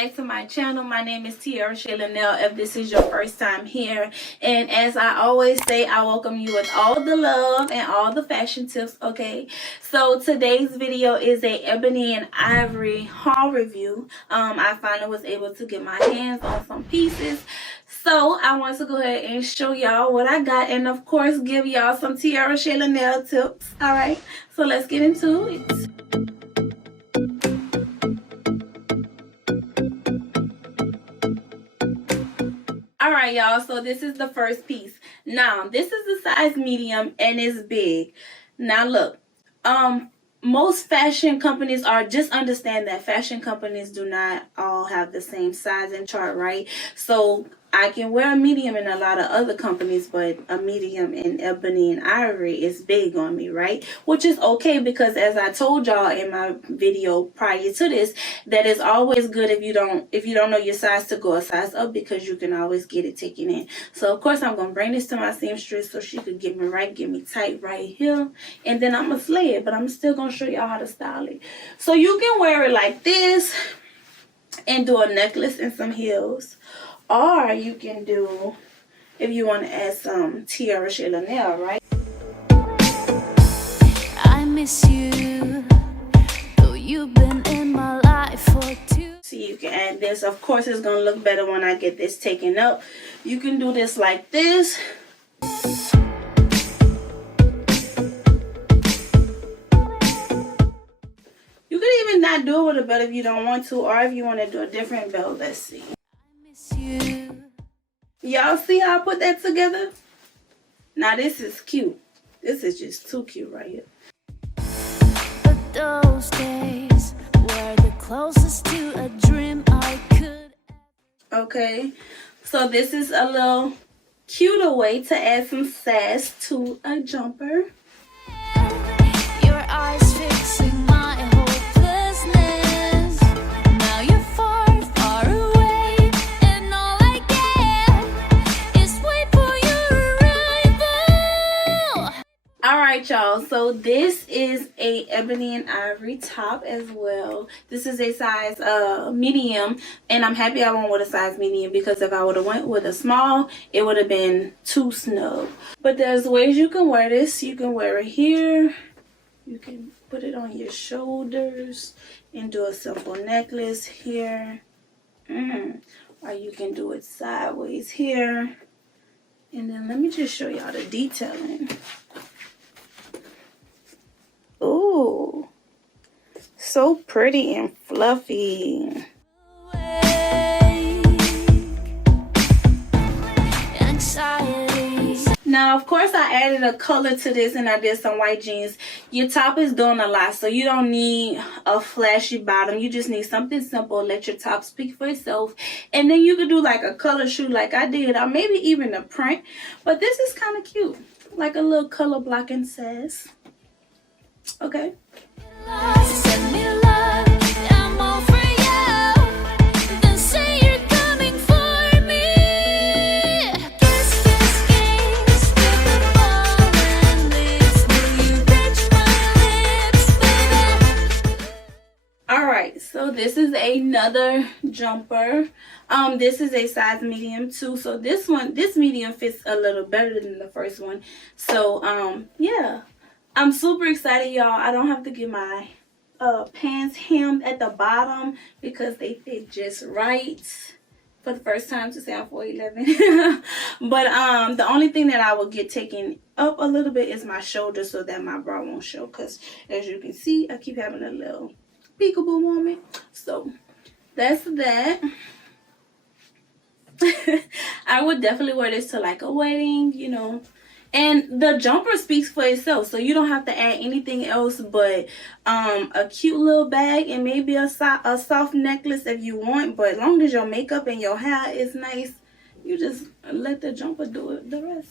back to my channel. My name is Teara Shalaneal if this is your first time here. And as I always say, I welcome you with all the love and all the fashion tips, okay? So today's video is a Ebony and Ivory haul review. I finally was able to get my hands on some pieces. So I want to go ahead and show y'all what I got, and of course give y'all some Teara Shalaneal tips. Alright, so let's get into it. Alright y'all, so this is the first piece. Now this is the size medium and it's big. Now look, most fashion companies just understand that fashion companies do not all have the same size and chart, right? So I can wear a medium in a lot of other companies, but a medium in Ebony and Ivory is big on me, right? Which is okay, because as I told y'all in my video prior to this, that it's always good if you don't know your size to go a size up, because you can always get it taken in. So of course I'm gonna bring this to my seamstress so she could get me right, get me tight right here, and then I'm gonna slay it. But I'm still gonna show y'all how to style it. So you can wear it like this and do a necklace and some heels. Or you can do, if you want to add some Teara Shalaneal, right? I miss you, though you've been in my life for two. So you can add this. Of course, it's going to look better when I get this taken up. You can do this like this. You could even not do it with a belt if you don't want to, or if you want to do a different belt. Let's see. Y'all see how I put that together? Now this is cute. This is just too cute right here. But those days were the closest to a dream I could. Okay, so this is a little cuter way to add some sass to a jumper. Your eyes fixing my hopelessness. Now you're far, far away, and all I get is wait for your arrival. Alright y'all, so this is a Ebony and Ivory top as well. This is a size medium, and I'm happy I went with a size medium, because if I would have went with a small, it would have been too snug. But there's ways you can wear this. You can wear it here. You can put it on your shoulders and do a simple necklace here. Or you can do it sideways here. And then let me just show y'all the detailing. Ooh, so pretty and fluffy. Now, of course, I added a color to this, and I did some white jeans. Your top is doing a lot, so you don't need a flashy bottom. You just need something simple. Let your top speak for itself. And then you could do like a color shoe like I did, or maybe even a print. But this is kind of cute, like a little color blocking sass. Okay. Alright, so this is another jumper. This is a size medium too. So this medium fits a little better than the first one. So yeah. I'm super excited, y'all. I don't have to get my pants hemmed at the bottom because they fit just right. For the first time to say I'm 4'11". But the only thing that I will get taken up a little bit is my shoulder, so that my bra won't show. Because as you can see, I keep having a little peekaboo moment. So that's that. I would definitely wear this to like a wedding, you know. And the jumper speaks for itself, so you don't have to add anything else but a cute little bag and maybe a soft necklace if you want. But as long as your makeup and your hair is nice, you just let the jumper do it, the rest.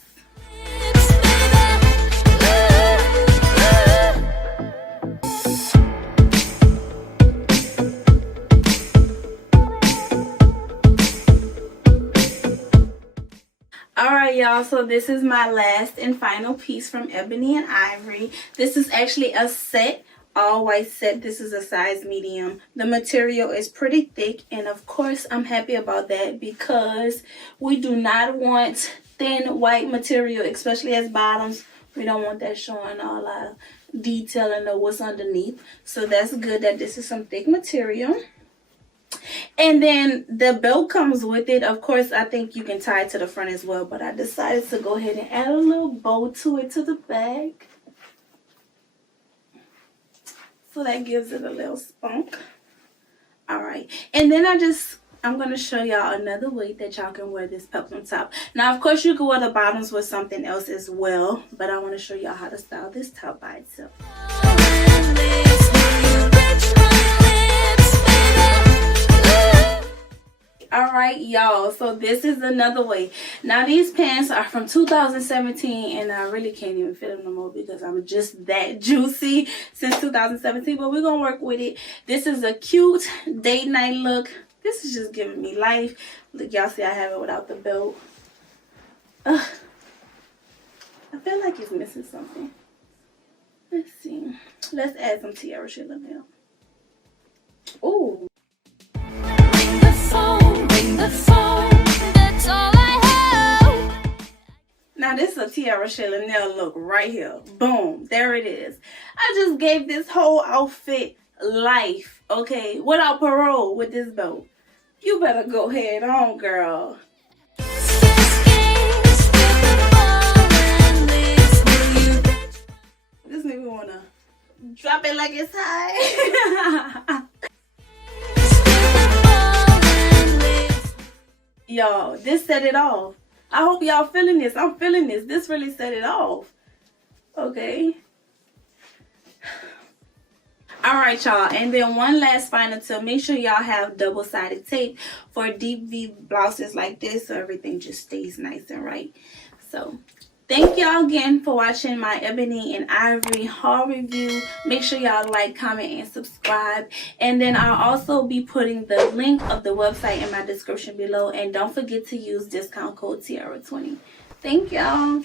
Alright y'all, so this is my last and final piece from Ebony and Ivory. This is actually a set all white set. This is a size medium. The material is pretty thick, and of course I'm happy about that because we do not want thin white material, especially as bottoms. We don't want that showing all our detailing of what's underneath. So that's good that this is some thick material. And then the belt comes with it. Of course, I think you can tie it to the front as well, but I decided to go ahead and add a little bow to it to the back. So that gives it a little spunk. Alright. And then I'm going to show y'all another way that y'all can wear this peplum top. Now, of course, you can wear the bottoms with something else as well, but I want to show y'all how to style this top by itself. Alright, y'all, so this is another way. Now, these pants are from 2017, and I really can't even fit them no more because I'm just that juicy since 2017, but we're gonna work with it. This is a cute date night look. This is just giving me life. Look, y'all see I have it without the belt. Ugh. I feel like it's missing something. Let's see. Let's add some Teara Shalaneal. Ooh. Now this is a Teara Shalaneal look right here. Boom, there it is. I just gave this whole outfit life, okay, without parole with this belt. You better go head on, girl. This nigga wanna drop it like it's high. Y'all, this set it off. I hope y'all feeling this. I'm feeling this. This really set it off. Okay. Alright, y'all. And then one last final tip. Make sure y'all have double-sided tape for deep V blouses like this so everything just stays nice and right. So, thank y'all again for watching my Ebony and Ivory haul review. Make sure y'all like, comment, and subscribe. And then I'll also be putting the link of the website in my description below. And don't forget to use discount code Teara20. Thank y'all.